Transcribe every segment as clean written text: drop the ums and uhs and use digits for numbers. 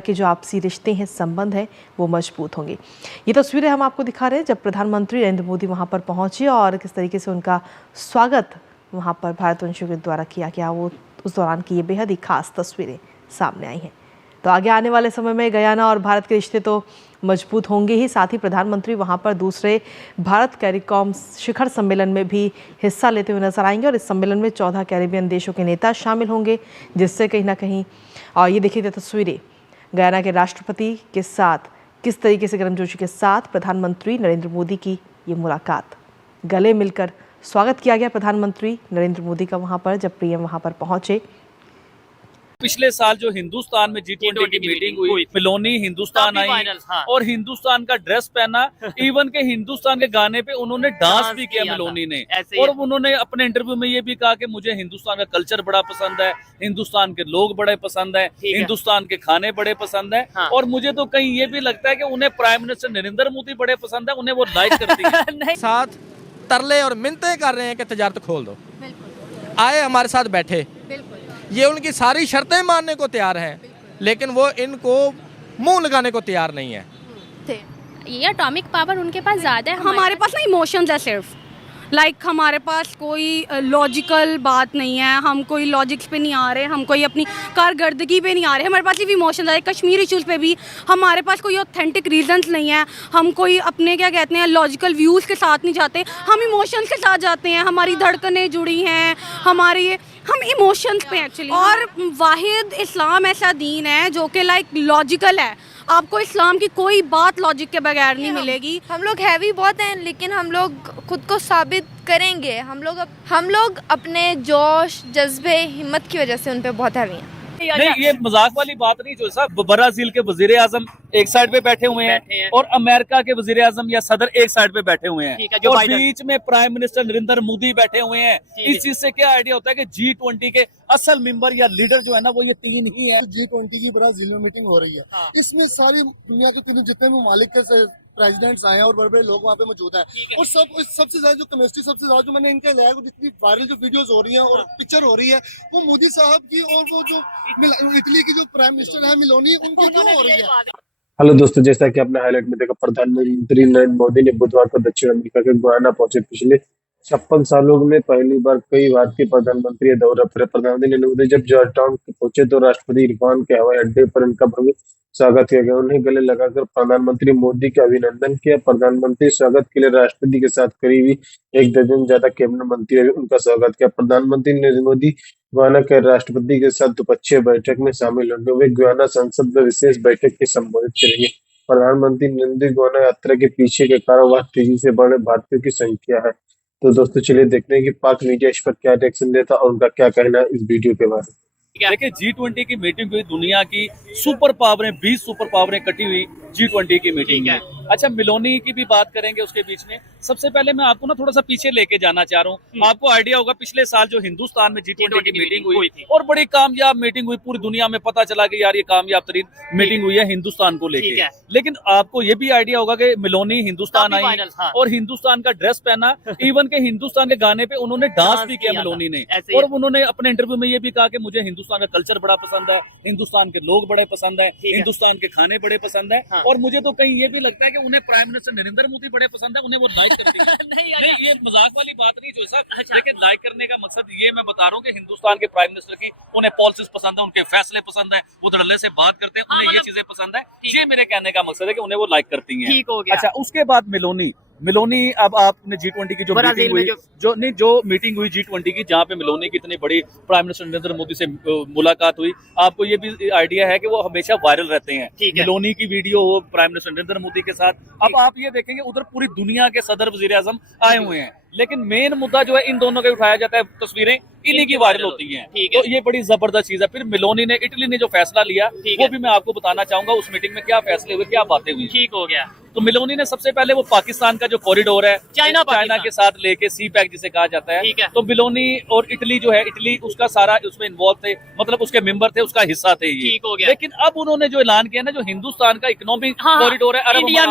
के जो आपसी रिश्ते हैं, संबंध हैं, वो मजबूत होंगे। ये तस्वीरें हम आपको दिखा रहे हैं जब प्रधानमंत्री नरेंद्र मोदी वहां पर पहुंचे और किस तरीके से उनका स्वागत वहां पर भारतवंशियों के द्वारा किया गया। वो उस दौरान की ये बेहद ही खास तस्वीरें सामने आई हैं। तो आगे आने वाले समय में गयाना और भारत के रिश्ते तो मजबूत होंगे ही, साथ ही प्रधानमंत्री वहां पर दूसरे भारत कैरिकॉम शिखर सम्मेलन में भी हिस्सा लेते हुए नजर आएंगे और इस सम्मेलन में 14 कैरिबियन देशों के नेता शामिल होंगे, जिससे कहीं ना कहीं और ये देखिए तस्वीरें गयाना के राष्ट्रपति के साथ किस तरीके से गर्मजोशी के साथ प्रधानमंत्री नरेंद्र मोदी की ये मुलाकात, गले मिलकर स्वागत किया गया प्रधानमंत्री नरेंद्र मोदी का वहां पर जब पीएम वहां पर पहुंचे। पिछले साल जो हिंदुस्तान में G20 की मीटिंग हुई, मेलोनी हिंदुस्तान आई और हिंदुस्तान का ड्रेस पहना, इवन के हिंदुस्तान के गाने पे उन्होंने डांस भी किया मेलोनी ने। और उन्होंने अपने इंटरव्यू में ये भी कहा कि मुझे हिंदुस्तान का कल्चर बड़ा पसंद है, हिंदुस्तान के लोग बड़े पसंद है, हिंदुस्तान के खाने बड़े पसंद है। और मुझे तो कहीं ये भी लगता है कि उन्हें प्राइम मिनिस्टर नरेंद्र मोदी बड़े पसंद है, उन्हें वो लाइक करती है। साथ तरले और मिन्नतें कर रहे हैं कि तजारत खोल दो, आए हमारे साथ बैठे, ये उनकी सारी शर्तें मानने को तैयार हैं, लेकिन वो इनको मुंह लगाने को तैयार नहीं है। ये एटॉमिक पावर उनके पास ज़्यादा है, हमारे पास ना इमोशंस है सिर्फ। हमारे पास कोई लॉजिकल बात नहीं है, हम कोई लॉजिक्स पे नहीं आ रहे, हम कोई अपनी कारकर्दगी पे नहीं आ रहे, हमारे पास सिर्फ इमोशंस है। कश्मीर इश्यूज़ पे भी हमारे पास कोई ऑथेंटिक रीजंस नहीं है, हम कोई अपने क्या कहते हैं लॉजिकल व्यूज़ के साथ नहीं जाते, हम इमोशंस के साथ जाते हैं। हमारी धड़कनें जुड़ी हैं, हम इमोशंस पे एक्चुअली। और वाहिद इस्लाम ऐसा दीन है जो कि लॉजिकल है, आपको इस्लाम की कोई बात लॉजिक के बगैर नहीं मिलेगी। हम लोग हैवी बहुत हैं, लेकिन हम लोग खुद को साबित करेंगे। हम लोग अपने जोश, जज्बे, हिम्मत की वजह से उन पे बहुत हैवी हैं। नहीं, ये मजाक वाली बात नहीं। जो साहब ब्राजील के वजीर आजम एक साइड पे बैठे हुए हैं और अमेरिका के वजीर आजम या सदर एक साइड पे बैठे हुए हैं और बीच में प्राइम मिनिस्टर नरेंद्र मोदी बैठे हुए हैं। इस चीज से क्या आइडिया होता है कि G20 के असल मेंबर या लीडर जो है ना वो ये 3 ही है। G20 की ब्राजील में मीटिंग हो रही है, इसमें सारी दुनिया के जितने भी ममालिक के प्रेसिडेंट्स आए हैं और बड़े बड़े लोग वहाँ पे मौजूद हैं। और सबसे ज्यादा जो केमिस्ट्री, सबसे ज्यादा जो मैंने इनके लाया, जितनी वायरल जो वीडियोस हो रही हैं और पिक्चर हो रही है, वो मोदी साहब की और वो जो इटली की जो प्राइम मिनिस्टर है मेलोनी, उनकी क्यों हो रही है। हेलो दोस्तों, जैसा कि आपने हाईलाइट में देखा, प्रधानमंत्री नरेंद्र मोदी ने बुधवार को दक्षिण अमेरिका के गुयाना पहुंचे। पिछले 56 सालों में पहली बार कई भारतीय प्रधानमंत्री दौरा पर। प्रधानमंत्री नरेंद्र मोदी जब जॉर्जटाउन पहुंचे तो राष्ट्रपति इरफान के हवाई अड्डे पर उनका भव्य स्वागत किया गया। उन्हें गले लगाकर प्रधानमंत्री मोदी का अभिनंदन किया। प्रधानमंत्री स्वागत के लिए राष्ट्रपति के साथ करीब 1 दर्जन ज्यादा कैबिनेट मंत्री उनका स्वागत किया। प्रधानमंत्री नरेंद्र मोदी गुयाना के राष्ट्रपति के साथ द्विपक्षीय बैठक में शामिल होंगे। वे गुयाना संसद में विशेष बैठक की संबोधित करेंगे। प्रधानमंत्री नरेंद्र गुयाना यात्रा के पीछे के कारण वह तेजी से बढ़ भारतीयों की संख्या है। तो दोस्तों चलिए देखते हैं कि पाक मीडिया इस पर क्या रिएक्शन देता और उनका क्या कहना है इस वीडियो के बारे में। देखिए, G20 की मीटिंग हुई, दुनिया की सुपर पावरें 20 सुपर पावरें कटी हुई G20 की मीटिंग में। अच्छा, मेलोनी की भी बात करेंगे उसके बीच में। सबसे पहले मैं आपको ना थोड़ा सा पीछे लेके जाना चाह रहा हूँ। आपको आइडिया होगा पिछले साल जो हिंदुस्तान में G20 की मीटिंग हुई थी और बड़ी कामयाब मीटिंग हुई, पूरी दुनिया में पता चला कि यार ये कामयाब तरीन मीटिंग हुई है हिंदुस्तान को लेके। लेकिन आपको ये भी आइडिया होगा कि मेलोनी हिंदुस्तान आई और हिंदुस्तान का ड्रेस पहना, इवन के हिंदुस्तान के गाने पे उन्होंने डांस भी किया मेलोनी ने। और उन्होंने अपने इंटरव्यू में ये भी कहा कि मुझे हिंदुस्तान का कल्चर बड़ा पसंद है, हिंदुस्तान के लोग बड़े पसंद है, हिंदुस्तान के खाने बड़े पसंद है। और मुझे तो कहीं ये भी लगता है कि उन्हें प्राइम मिनिस्टर नरेंद्र मोदी बड़े पसंद है, उन्हें वो लाइक करती है। नहीं, ये मजाक वाली बात नहीं जो साहब। लेकिन लाइक करने का मकसद ये मैं बता रहा हूँ कि हिंदुस्तान के प्राइम मिनिस्टर की उन्हें पॉलिसीज पसंद है, उनके फैसले पसंद है, वो धड़ल्ले से बात करते हैं, उन्हें ये चीजें पसंद है। ये मेरे कहने का मकसद है कि उन्हें वो लाइक करती है। अच्छा, उसके बाद मेलोनी अब आपने G20 की जो मीटिंग हुई, जो मीटिंग हुई G20 की, जहाँ पे मेलोनी की इतनी बड़ी प्राइम मिनिस्टर नरेंद्र मोदी से मुलाकात हुई। आपको ये भी आइडिया है कि वो हमेशा वायरल रहते हैं। मेलोनी की वीडियो हो प्राइम मिनिस्टर नरेंद्र मोदी के साथ। अब आप ये देखेंगे उधर पूरी दुनिया के सदर वजीर आजम आए हुए हैं, लेकिन मेन मुद्दा जो है इन दोनों का उठाया जाता है, तस्वीरें इन्हीं की वायरल होती हैं। तो ये बड़ी जबरदस्त चीज है। फिर मेलोनी ने, इटली ने जो फैसला लिया वो भी मैं आपको बताना चाहूंगा उस मीटिंग में क्या फैसले हुए, क्या बातें हुई। ठीक हो गया। तो मेलोनी ने सबसे पहले वो पाकिस्तान का जो कॉरिडोर है चाइना के साथ लेके सी पैक जिसे कहा जाता है, तो मेलोनी और इटली जो है, इटली उसका सारा उसमें इन्वॉल्व थे, मतलब उसके मेंबर थे, उसका हिस्सा थे ये। लेकिन अब उन्होंने जो ऐलान किया ना, जो हिंदुस्तान का इकोनॉमिक कॉरिडोर है, इंडिया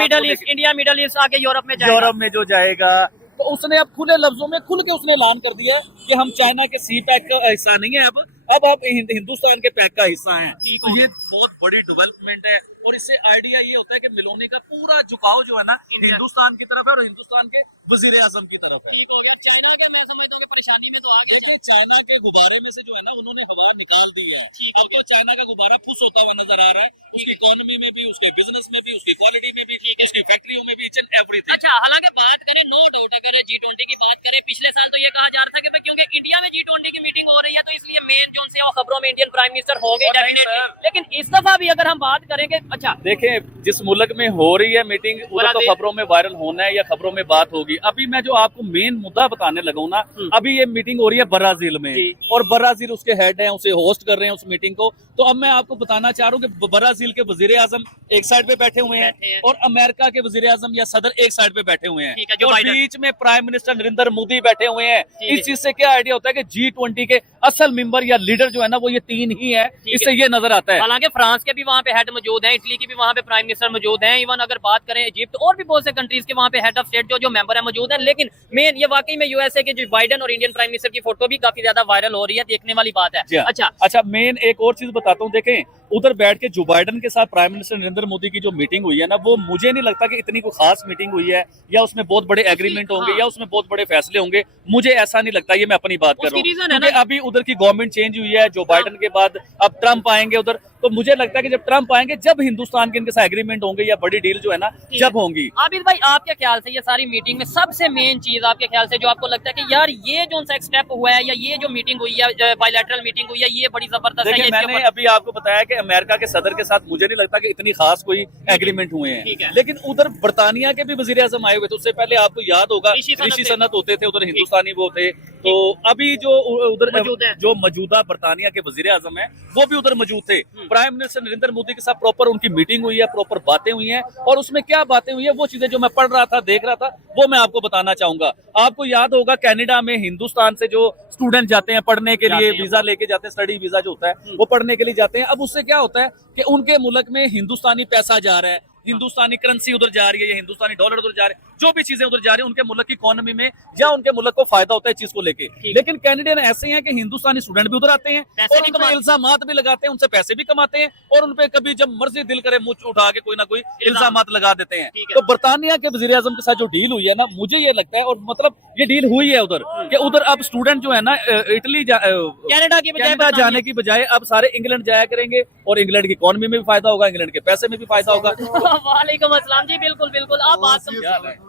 मिडल ईस्ट आके यूरोप में जो जाएगा, तो उसने अब खुले लफ्जों में खुल के उसने ऐलान कर दिया कि हम चाइना के सी पैक का हिस्सा नहीं है, अब अब आप हिंदुस्तान के पैक का हिस्सा हैं, तो ये बहुत बड़ी डेवलपमेंट है। और इससे आइडिया ये होता है कि मिलोनी का पूरा झुकाव जो है ना हिंदुस्तान की तरफ है और हिंदुस्तान के वजीर आजम की तरफ है। ठीक हो गया। चाइना के मैं समझता हूँ कि परेशानी में तो आ गया। देखिए चाइना के गुब्बारे में से जो है ना उन्होंने हवा निकाल दी है। अब तो चाइना का गुब्बारा फुस होता हुआ नजर आ रहा है, उसकी इकोनॉमी में भी, उसके बिजनेस में भी, उसकी क्वालिटी में भी, उसकी फैक्ट्रियों में भी, इच एंड एवरीथिंग। अच्छा, हालांकि बात करें, नो डाउट अगर G20 की बात करें, पिछले साल तो ये कहा जा रहा था कि भाई क्योंकि इंडिया में G20 की मीटिंग हो रही है तो इसलिए मेन जो से वो खबरों में इंडियन प्राइम मिनिस्टर हो गए डेफिनेटली। लेकिन इस दफा भी अगर हम बात करेंगे, अच्छा देखें जिस मुल्क में हो रही है मीटिंग उधर तो खबरों में वायरल होना है या खबरों में बात होगी। अभी मैं जो आपको मेन मुद्दा बताने लगा हूं ना, अभी ये मीटिंग हो रही है ब्राजील में और ब्राजील उसके हेड हैं, उसे होस्ट कर रहे हैं उस मीटिंग को। तो अब मैं आपको बताना चाह रहा हूँ कि ब्राजील के वजीर आजम एक साइड पे बैठे हुए हैं और अमेरिका के वजीर आजम या सदर एक साइड पे बैठे हुए हैं और बीच में प्राइम मिनिस्टर नरेंद्र मोदी बैठे हुए हैं। इस चीज से क्या आइडिया होता है कि G20 के असल मेंबर या लीडर जो है ना वो ये तीन ही है, इससे ये नजर आता है। हालांकि फ्रांस के भी वहाँ पे हेड मौजूद हैं, इटली की भी वहाँ पे प्राइम मिनिस्टर मौजूद हैं, इवन अगर बात करें इजिप्ट और भी बहुत से कंट्रीज के वहाँ पे हेड ऑफ स्टेट जो मेंबर है मौजूद है। लेकिन मेन ये वाकई में यूएसए के जो बाइडेन और इंडियन प्राइम मिनिस्टर की फोटो भी काफी ज्यादा वायरल हो रही है, देखने वाली बात है। अच्छा मेन एक और चीज बताता हूँ, देखें उधर बैठ के जो बाइडेन के साथ प्राइम मिनिस्टर नरेंद्र मोदी की जो मीटिंग हुई है ना, वो मुझे नहीं लगता कि इतनी कोई खास मीटिंग हुई है या उसमें बहुत बड़े एग्रीमेंट होंगे या उसमें बहुत बड़े फैसले होंगे, मुझे ऐसा नहीं लगता। ये मैं अपनी बात कर रहा हूँ क्योंकि अभी उधर की गवर्नमेंट चेंज हुई है, जो बाइडेन के बाद अब ट्रंप आएंगे उधर, तो मुझे लगता है कि जब ट्रंप आएंगे जब हिंदुस्तान के इनके साथ एग्रीमेंट होंगे या बड़ी डील जो है ना जब होंगी। आबिद भाई आपके ख्याल से ये सारी मीटिंग में सबसे मेन चीज आपके ख्याल से जो आपको लगता है कि यार ये जो सा स्टेप हुआ है या ये जो मीटिंग हुई है, बायलैटरल मीटिंग हुई है, ये बड़ी जबरदस्त है। मैंने अभी आपको बताया कि अमेरिका के सदर के साथ मुझे नहीं लगता कि इतनी खास कोई एग्रीमेंट हुए हैं, लेकिन उधर बर्तानिया के भी वजीर आजम आए हुए थे। उससे पहले आपको याद होगा ऋषि सनत होते थे, उधर हिंदुस्तानी वो थे। तो अभी जो उधर जो मौजूदा बर्तानिया के वजीर आजम है वो भी उधर मौजूद थे। प्राइम मिनिस्टर नरेंद्र मोदी के साथ प्रॉपर उनकी मीटिंग हुई है, प्रॉपर बातें हुई हैं और उसमें क्या बातें हुई है वो चीजें जो मैं पढ़ रहा था, देख रहा था, वो मैं आपको बताना चाहूंगा। आपको याद होगा कनाडा में हिंदुस्तान से जो स्टूडेंट जाते हैं पढ़ने के लिए, वीजा लेके जाते हैं, स्टडी वीजा जो होता है वो पढ़ने के लिए जाते हैं। अब उससे क्या होता है कि उनके मुल्क में हिंदुस्तानी पैसा जा रहा है, हिंदुस्तानी करेंसी उधर जा रही है या हिंदुस्तानी डॉलर उधर जा रहे हैं, जो भी चीजें उधर जा रही है उनके मुल्क की इकोनॉमी में या उनके मुल्क को फायदा होता है चीज को लेके। लेकिन कैनेडियन ऐसे हैं कि हिंदुस्तानी स्टूडेंट भी उधर आते हैं और उन पे इल्जामात भी लगाते हैं, उनसे पैसे भी कमाते हैं और उन पे कभी जब मर्जी दिल करे मुंह उठा के कोई ना कोई इल्जामात लगा देते हैं। तो बर्तानिया के वजीर आजम के साथ जो डील हुई है ना, मुझे ये लगता है और मतलब ये डील हुई है उधर कि उधर अब स्टूडेंट जो है ना इटली कनाडा जाने की बजाय अब सारे इंग्लैंड जाया करेंगे और इंग्लैंड की इकोनॉमी में भी फायदा होगा, इंग्लैंड के पैसे में भी फायदा होगा। वालेकुम अस्सलाम जी, बिल्कुल बिल्कुल आप बात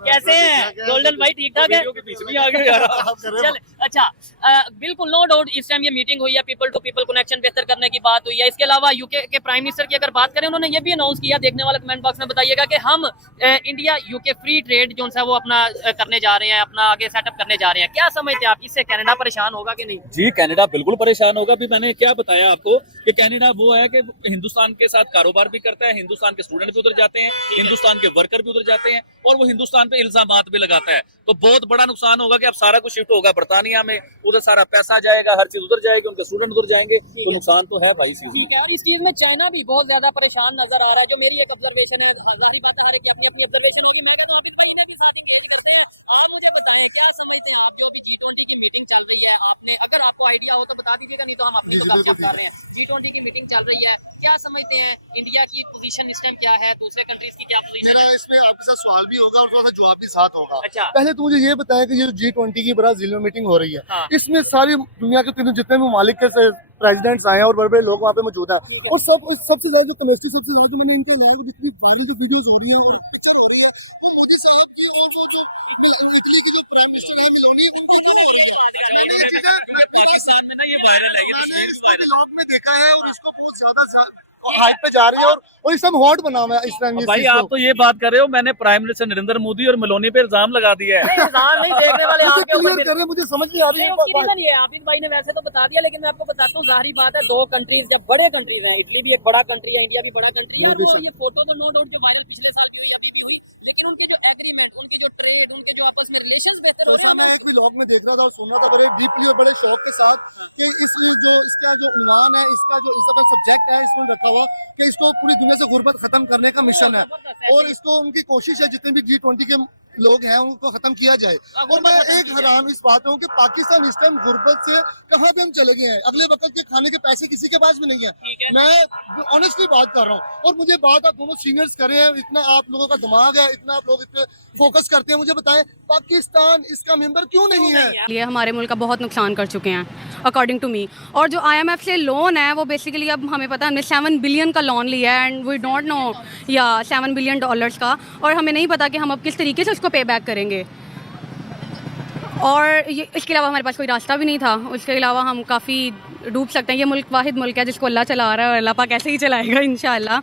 कैसे हैं गोल्डन भाई, ठीक ठाक है? बीच में आ गए यार। चल अच्छा, बिल्कुल नो डाउट इस टाइम ये मीटिंग हुई है, पीपल टू पीपल कनेक्शन बेहतर करने की बात हुई है। इसके अलावा यूके के प्राइम मिनिस्टर की अगर बात करें, उन्होंने ये भी अनाउंस किया, देखने वाले कमेंट बॉक्स में बताइएगा कि हम इंडिया यूके फ्री ट्रेड जो है वो अपना करने जा रहे हैं, अपना आगे सेटअप करने जा रहे हैं। क्या समझते हैं आप, इससे कनाडा परेशान होगा कि नहीं? जी कनाडा बिल्कुल परेशान होगा। भी मैंने क्या बताया आपको कि कनाडा वो है कि हिंदुस्तान के साथ कारोबार भी करता है, हिंदुस्तान के स्टूडेंट भी उधर जाते हैं, हिंदुस्तान के वर्कर भी उधर जाते हैं और वो हिंदुस्तान पे इल्जामात भी लगाता है। तो बहुत बड़ा नुकसान होगा कि अब सारा कुछ शिफ्ट होगा बर्तानिया में, उधर सारा पैसा जाएगा, हर चीज उधर जाएगी, उनके स्टूडेंट उधर जाएंगे, तो नुकसान तो है भाई। ठीक है, और इस चीज में चाइना भी बहुत ज्यादा परेशान नजर आ रहा है, जो मेरी एक ऑब्जर्वेशन है। जाहिर बात है हर एक की अपनी अपनी ऑब्जर्वेशन होगी। मैं कहता हूं अभी इन्हें भी साथ एंगेज करते हैं। आप मुझे बताएं क्या समझते हैं आप, जो अभी G20 की मीटिंग चल रही है, आपने अगर आपको आइडिया हो तो बता दीजिएगा, नहीं तो हम अपनी गपशप कर रहे हैं। G20 की मीटिंग चल रही है, क्या समझते हैं इंडिया की पोजीशन इस टाइम क्या है, दूसरे कंट्रीज की क्या पोजीशन है? मेरा इसमें आपके साथ सवाल भी होगा और थोड़ा सा जवाब भी साथ होगा। अच्छा, पहले तो मुझे ये बताया कि ये G20 की ब्राजील में मीटिंग हो रही है, हाँ। इसमें सारी दुनिया के जितने भी ममालिक के प्रेसिडेंट्स आए हैं और बड़े बड़े लोग वहाँ पे मौजूद हैं और सबसे ज्यादा जो केमिस्ट्री सबसे ज्यादा मैंने इनको लाया, जितनी वायरल जो वीडियोस हो रही है और पिक्चर हो रही है, वो मोदी साहब की और जो इटली के जो प्राइम मिनिस्टर है मिलोनी, उनको जो हो रही है पाकिस्तान में ना ये वायरल है, ये व्लॉग में देखा है और इसको बहुत ज्यादा हाइप पे जा रही है और इस टाइम हॉट बना हुआ है इस टाइम। भाई आप तो ये बात कर रहे हो, मैंने प्राइम मिनिस्टर नरेंद्र मोदी और मेलोनी पे इल्जाम लगा दिया है। इल्जाम नहीं, देखने वाले आपके ऊपर कर रहे हैं, मुझे समझ नहीं आ रही है। आबिद भाई ने वैसे तो बता दिया, लेकिन मैं आपको बताता हूँ, जाहिर बात है दो कंट्रीज जब बड़े कंट्रीज हैं, इटली भी एक बड़ा कंट्री है, इंडिया भी बड़ा कंट्री है, और ये फोटो तो नो डाउट जो वायरल पिछले साल भी हुई, अभी भी हुई, लेकिन उनके जो एग्रीमेंट, उनके जो ट्रेड, उनके जो आपस में रिलेशंस बेहतर हो रहे हैं। मैं एक व्लॉग में देख रहा था और सुन रहा था बड़े डीपली और बड़े शौक के साथ कि इसका जो उन्वान है, इसका जो इसका सब्जेक्ट है, इसमें रखा हुआ कि इसको पूरी दुनिया से गुर्बत खत्म करने का मिशन है और इसको उनकी कोशिश है जितने भी G20 के लोग हैं उनको खत्म किया जाए। और मैं एक हैरान इस बात हूँ कि पाकिस्तान इस टाइम गुर्बत से कहाँ पे हम चले गए हैं, अगले वक्त के खाने के पैसे किसी के पास भी नहीं है। मैं ऑनेस्टली बात कर रहा हूँ और मुझे बात आप दोनों सीनियर्स कर रहे हैं, इतना आप लोगों का दिमाग है, इतना आप लोग इस पे फोकस करते हैं, मुझे बताएं पाकिस्तान इसका मेंबर क्यों नहीं है? ये हमारे मुल्क का बहुत नुकसान कर चुके हैं अकॉर्डिंग टू मी। और जो IMF से लोन है वो बेसिकली अब हमें पता है हमने 7 बिलियन का लोन लिया है एंड वी डोंट नो या $7 बिलियन का, और हमें नहीं पता कि हम अब किस तरीके से उसको पे बैक करेंगे। और ये इसके अलावा हमारे पास कोई रास्ता भी नहीं था, उसके अलावा हम काफ़ी डूब सकते हैं। ये मुल्क वाहिद मुल्क है जिसको अल्लाह चला रहा है और अल्लाह पाक ऐसे ही चलाएगा इंशाअल्लाह।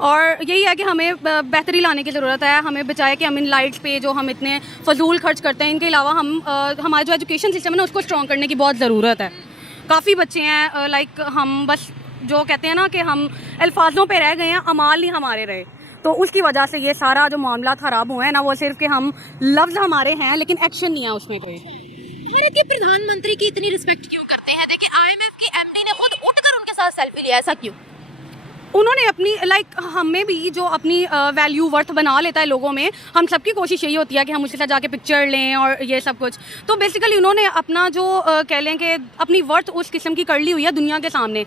और यही है कि हमें बेहतरी लाने की ज़रूरत है, हमें बचाए कि हम इन लाइट्स पे जो हम इतने फजूल खर्च करते हैं, इनके अलावा हम हमारा जो एजुकेशन सिस्टम है ना उसको स्ट्रॉन्ग करने की बहुत ज़रूरत है। काफ़ी बच्चे हैं लाइक हम बस जो कहते हैं ना कि हम अल्फाजों पे रह गए हैं, अमाल नहीं हमारे रहे, तो उसकी वजह से ये सारा जो मामला ख़राब हुए हैं ना वो सिर्फ कि हम लफ्ज़ हमारे हैं लेकिन एक्शन नहीं है उसमें कोई। भारत के प्रधानमंत्री की इतनी रिस्पेक्ट क्यों करते हैं? देखिए IMF के MD ने खुद उठकर उनके साथ सेल्फी लिया, ऐसा क्यों? उन्होंने अपनी हमें भी जो अपनी वैल्यू वर्थ बना लेता है लोगों में, हम सबकी कोशिश यही होती है कि हम उसके साथ जाके पिक्चर लें और ये सब कुछ। तो बेसिकली उन्होंने अपना जो कह लें कि अपनी वर्थ उस किस्म की कर ली हुई है दुनिया के सामने।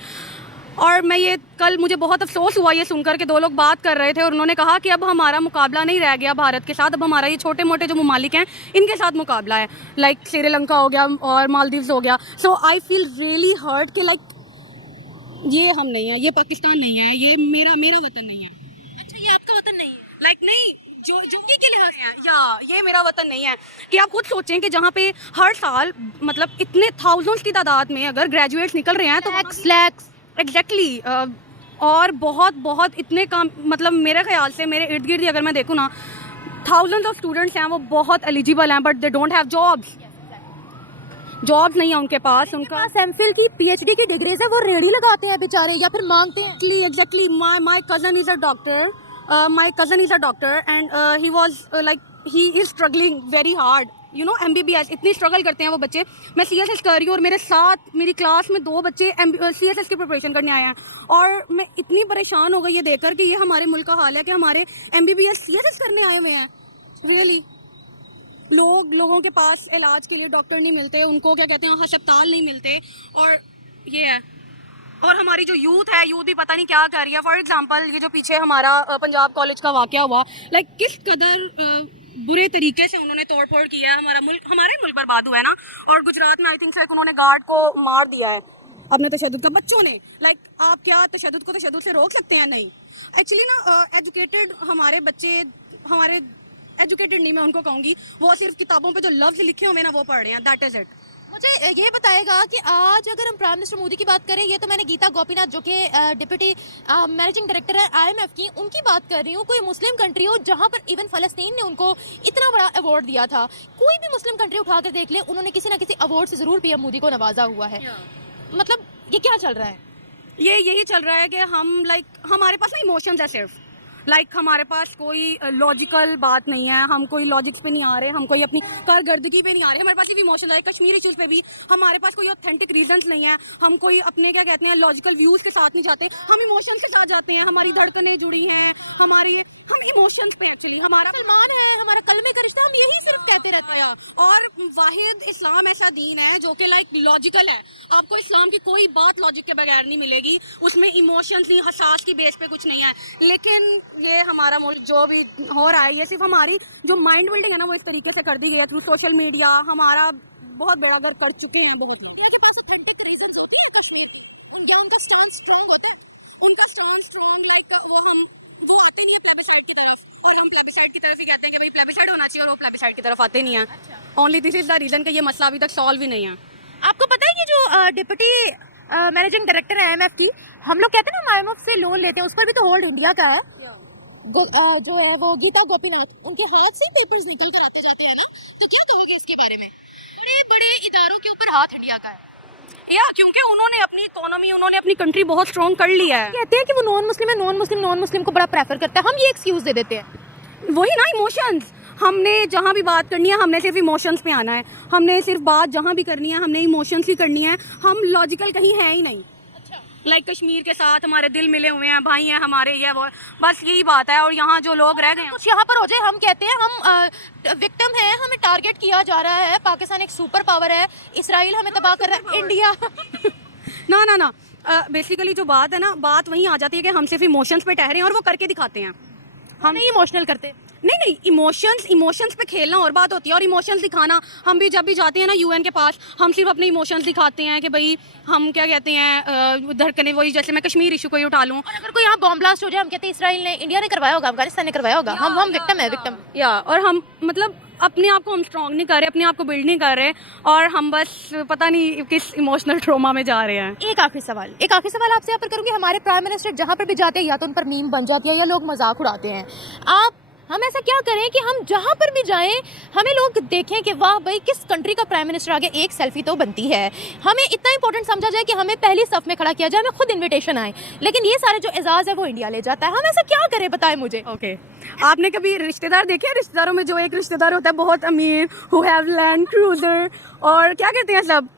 और मैं ये कल मुझे बहुत अफसोस हुआ ये सुनकर के 2 लोग बात कर रहे थे और उन्होंने कहा कि अब हमारा मुकाबला नहीं रह गया भारत के साथ, अब हमारा ये छोटे मोटे जो ममालिक हैं इनके साथ मुकाबला है, लाइक श्रीलंका हो गया और मालदीव्स हो गया। सो आई फील रियली हर्ट कि लाइक ये हम नहीं है, ये पाकिस्तान नहीं है, ये मेरा वतन नहीं है। अच्छा, ये आपका वतन नहीं है? लाइक नहीं जो के लिहाज से है या ये मेरा वतन नहीं है। कि आप खुद सोचें कि जहाँ पे हर साल मतलब इतने थाउजेंड्स की तादाद में अगर ग्रेजुएट्स निकल रहे हैं तो लैक्स एग्जैक्टली और बहुत इतने काम, मतलब मेरे ख्याल से मेरे इर्द गिर्द अगर मैं देखूँ ना थाउजेंड्स ऑफ स्टूडेंट्स हैं वो बहुत एलिजिबल हैं but they don't have jobs नहीं है उनके पास। उनका MPhil की PhD की डिग्रीज है, वो रेडी लगाते हैं बेचारे या फिर मांगते हैं। Exactly my cousin is a doctor and he was like he is struggling very hard, you know MBBS इतनी स्ट्रगल करते हैं वो बच्चे। मैं CSS कर रही हूँ और मेरे साथ मेरी क्लास में 2 बच्चे CSS की प्रिपरेशन करने आए हैं और मैं इतनी परेशान हो गई ये देखकर कि ये हमारे मुल्क का हाल है कि हमारे MBBS CSS करने आए हुए हैं। रियली लोगों के पास इलाज के लिए डॉक्टर नहीं मिलते, उनको क्या कहते हैं अस्पताल नहीं मिलते, और ये है। और हमारी जो यूथ भी पता नहीं क्या कर रही है। फॉर एग्जांपल ये जो पीछे हमारा पंजाब कॉलेज का वाकया हुआ, लाइक किस कदर बुरे तरीके से उन्होंने तोड़फोड़ किया है, हमारे मुल्क बर्बाद हुआ है ना। और गुजरात में आई थिंक लाइक उन्होंने गार्ड को मार दिया है अपने तशद्दुद का, बच्चों ने। लाइक आप क्या तशद्दुद को तशद्दुद से रोक सकते हैं? नहीं। एक्चुअली ना एजुकेटेड हमारे बच्चे, हमारे एजुकेटेड नहीं मैं उनको कहूँगी, वो सिर्फ किताबों पे जो लफ्ज़ लिखे हुए हैं ना वो पढ़ रहे हैं, दैट इज़ इट। मुझे ये बताएगा कि आज अगर हम प्राइम मिनिस्टर मोदी की बात करें, ये तो मैंने गीता गोपीनाथ जो कि डिप्टी मैनेजिंग डायरेक्टर है IMF की, उनकी बात कर रही हूँ। कोई मुस्लिम कंट्री हो जहाँ पर इवन फ़लस्तीन ने उनको इतना बड़ा अवार्ड दिया था, कोई भी मुस्लिम कंट्री उठा कर देख ले, उन्होंने किसी ना किसी अवार्ड से ज़रूर PM मोदी को नवाजा हुआ है। मतलब ये क्या चल रहा है? यही चल रहा है कि हम हमारे पास ना इमोशंस है सिर्फ, हमारे पास कोई लॉजिकल बात नहीं है, हम कोई लॉजिक्स पे नहीं आ रहे, हम कोई अपनी कारकर्दगी पे नहीं आ रहे, हमारे पास सिर्फ इमोशन है। कश्मीर इश्यूज़ पे भी हमारे पास कोई ऑथेंटिक रीजंस नहीं है, हम कोई अपने क्या कहते हैं लॉजिकल व्यूज़ के साथ नहीं जाते, हम इमोशंस के साथ जाते हैं। हमारी धड़कनें जुड़ी हैं, हम इमोशंस पे एक्चुअली हमारा मुसलमान है, हमारा कलमे का रिश्ता, हम यही सिर्फ कहते रहते हैं। और वाहिद इस्लाम ऐसा दीन है जो कि लॉजिकल है। आपको इस्लाम की कोई बात लॉजिक के बगैर नहीं मिलेगी, उसमें इमोशंस नहीं, हसास की बेस पे कुछ नहीं है। लेकिन ये हमारा मुल्क जो भी हो रहा है, ये सिर्फ हमारी जो माइंड बिल्डिंग है ना वो इस तरीके से कर दी गई है थ्रू सोशल मीडिया। हमारा बहुत बड़ा घर कर चुके हैं बहुत लोग। उनके पास ऑथेंटिक रीजंस होती है कश्मीर, उनका स्टांस स्ट्रांग होता है, उनका स्टांस स्ट्रांग वो आते नहीं है प्लेबिसाइड की तरफ, और हम प्लेबिसाइड की तरफ ही कहते हैं कि भाई प्लेबिसाइड होना चाहिए, और वो प्लेबिसाइड की तरफ आते नहीं है। Only this is the reason कि ये मसला अभी तक सॉल्व ही नहीं है। आपको पता है कि जो डिप्टी मैनेजिंग डायरेक्टर है IMF की, हम लोग कहते हैं ना IMF से लोन लेते हैं, उस पर भी तो होल्ड इंडिया का है। जो है वो गीता गोपीनाथ, उनके हाथ से पेपर्स निकल कर आते जाते हैं ना, तो क्या कहोगे इसके बारे में? बड़े बड़े इदारों के ऊपर हाथ इंडिया का है क्योंकि उन्होंने अपनी इकोनॉमी, उन्होंने अपनी कंट्री बहुत स्ट्रॉन्ग कर लिया है। कहते हैं कि वो नॉन मुस्लिम को बड़ा प्रेफर करता है, हम ये एक्सक्यूज दे देते हैं। वही ना इमोशंस, हमने जहाँ भी बात करनी है हमने सिर्फ इमोशंस पे आना है, हमने सिर्फ बात जहाँ भी करनी है हमने इमोशंस ही करनी है, हम लॉजिकल कहीं है ही नहीं। लाइक कश्मीर के साथ हमारे दिल मिले हुए हैं, भाई हैं हमारे, ये वो, बस यही बात है। और यहाँ जो लोग रह गए हैं, कुछ यहाँ पर हो जाए, हम कहते हैं हम विक्टिम हैं, हमें टारगेट किया जा रहा है, पाकिस्तान एक सुपर पावर है, इसराइल हमें तबाह कर रहा है, इंडिया ना बेसिकली जो बात है ना, बात वहीं आ जाती है कि हम सिर्फ इमोशंस पे ठहरे हैं और वो करके दिखाते हैं। हम नहीं इमोशनल करते। नहीं, इमोशंस पे खेलना और बात होती है, और इमोशंस दिखाना, हम भी जब भी जाते हैं ना यूएन के पास, हम सिर्फ अपने इमोशंस दिखाते हैं कि भाई हम क्या कहते हैं, धड़कने, वही जैसे मैं कश्मीर इशू को ही उठा लूँ। और अगर कोई यहाँ बॉम्ब ब्लास्ट हो जाए, हम कहते हैं इसराइल ने, इंडिया ने करवाया होगा, अफगानिस्तान ने करवाया होगा, हम विक्टिम है, विक्टिम। या और हम मतलब अपने आप को हम स्ट्रॉन्ग नहीं कर रहे, अपने आप को बिल्ड नहीं कर रहे, और हम बस पता नहीं किस इमोशनल ट्रॉमा में जा रहे हैं। एक आखिरी सवाल आपसे यहाँ पर करूँगी। हमारे प्राइम मिनिस्टर जहाँ पर भी जाते हैं, या तो उन पर मीम बन जाती है या लोग मजाक उड़ाते हैं। हम ऐसा क्या करें कि हम जहाँ पर भी जाएं, हमें लोग देखें कि वाह भाई किस कंट्री का प्राइम मिनिस्टर आ गया, एक सेल्फी तो बनती है। हमें इतना इंपॉर्टेंट समझा जाए कि हमें पहली सफ में खड़ा किया जाए, हमें खुद इनविटेशन आए, लेकिन ये सारे जो एजाज़ है वो इंडिया ले जाता है। हम ऐसा क्या करें, बताएं मुझे। ओके, आपने कभी रिश्तेदार देखे हैं? रिश्तेदारों में जो एक रिश्तेदार होता है बहुत अमीर, हु हैव लैंड क्रूजर, और क्या कहते हैं, सब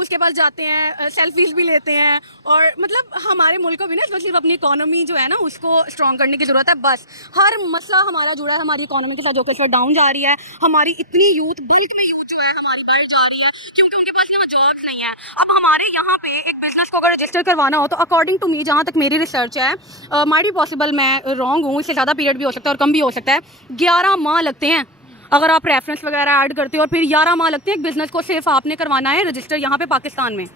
उसके पास जाते हैं, सेल्फीज भी लेते हैं। और मतलब हमारे मुल्क को भी ना सिर्फ अपनी इकोनॉमी जो है ना उसको स्ट्रॉन्ग करने की ज़रूरत है। बस हर मसला हमारा जुड़ा है हमारी इकोनॉमी के साथ, जो कि इस वक्त डाउन जा रही है। हमारी इतनी यूथ, बल्क में यूथ जो है हमारी बढ़ जा रही है, क्योंकि उनके पास यहाँ जॉब्स नहीं है। अब हमारे यहाँ पे एक बिजनेस को अगर रजिस्टर करवाना हो तो अकॉर्डिंग टू मी, जहाँ तक मेरी रिसर्च है, माइट बी पॉसिबल मैं रॉन्ग हूँ, इससे ज़्यादा पीरियड भी हो सकता है और कम भी हो सकता है, 11 माह लगते हैं अगर आप रेफरेंस वगैरह ऐड करते हो, और फिर 11 माह लगते हैं एक बिजनेस को सिर्फ आपने करवाना है रजिस्टर यहाँ पे पाकिस्तान में।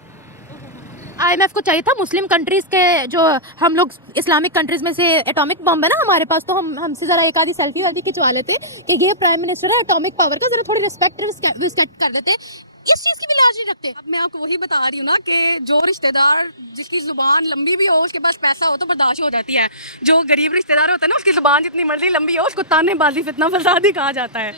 IMF को चाहिए था मुस्लिम कंट्रीज़ के, जो हम लोग इस्लामिक कंट्रीज़ में से एटॉमिक बम है ना हमारे पास, तो हमसे ज़रा एक आधी सेल्फी वेल्फी खिंचवा लेते कि ये प्राइम मिनिस्टर है एटॉमिक पावर का, ज़रा थोड़ी रिस्पेक्ट कर देते। इस चीज़ की भी लाज नहीं रखते। अब मैं आपको वही बता रही हूँ ना कि जो रिश्तेदार जिसकी ज़ुबान लंबी भी हो, उसके पास पैसा हो तो बर्दाश्त हो जाती है। जो गरीब रिश्तेदार होता है ना, उसकी ज़ुबान जितनी मर्जी लंबी हो, उसको तानेबाजी, फितना फसाद ही कहा जाता है।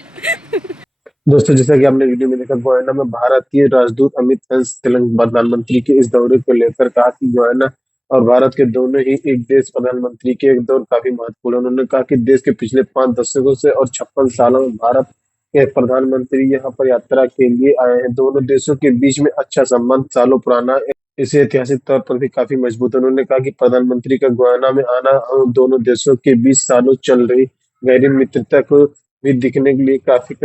दोस्तों, जैसा कि आपने वीडियो में देखा, गोयना में भारतीय राजदूत अमित हंस तेलंगाना प्रधानमंत्री के इस दौरे को लेकर कहा कि गोयना और भारत के दोनों ही एक देश प्रधानमंत्री के एक दौर काफी महत्वपूर्ण। उन्होंने कहा कि देश के पिछले 5 दशकों से और 56 सालों में भारत के प्रधानमंत्री यहाँ पर यात्रा के लिए आए हैं। दोनों देशों के बीच में अच्छा संबंध सालों पुराना, इसे ऐतिहासिक तौर पर भी काफी मजबूत है। उन्होंने कहा कि प्रधानमंत्री का गोयना में आना दोनों देशों के बीच सालों चल रही गहरी मित्रता को भी दिखने के लिए काफी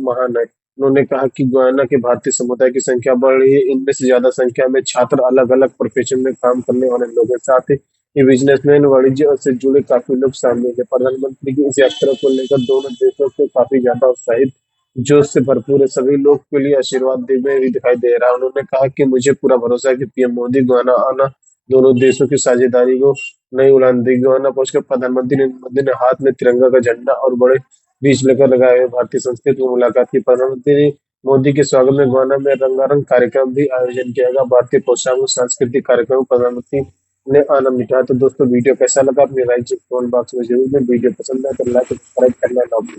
महान है। उन्होंने कहा कि गोयना के भारतीय समुदाय की संख्या बढ़ रही है। इनमें से ज्यादा संख्या में छात्र, अलग अलग प्रोफेशन में काम करने वाले लोग हैं, साथ ही ये बिजनेसमैन, वाणिज्य से जुड़े काफी लोग शामिल है। प्रधानमंत्री की इस यात्रा को लेकर दोनों देशों से काफी ज्यादा उत्साहित, जोश से भरपूर है। सभी लोग के लिए आशीर्वाद देने भी दिखाई दे रहा है। उन्होंने कहा कि मुझे पूरा भरोसा है कि पीएम मोदी गोयना आना दोनों देशों की साझेदारी को नई उड़ान देगी। गोयना पहुंचकर प्रधानमंत्री नरेंद्र मोदी ने हाथ में तिरंगा का झंडा और बड़े बीच लेकर लगाए हुए भारतीय संस्कृति को मुलाकात की। प्रधानमंत्री मोदी के स्वागत में गोयना में रंगारंग कार्यक्रम भी आयोजन किया गया। भारतीय पोशाक में सांस्कृतिक कार्यक्रम प्रधानमंत्री ने आनंद उठाया। तो दोस्तों, वीडियो कैसा लगा अपनी राय कमेंट बॉक्स में जरूर दें। वीडियो पसंद आए तो लाइक सब्सक्राइब करना ना भूलें।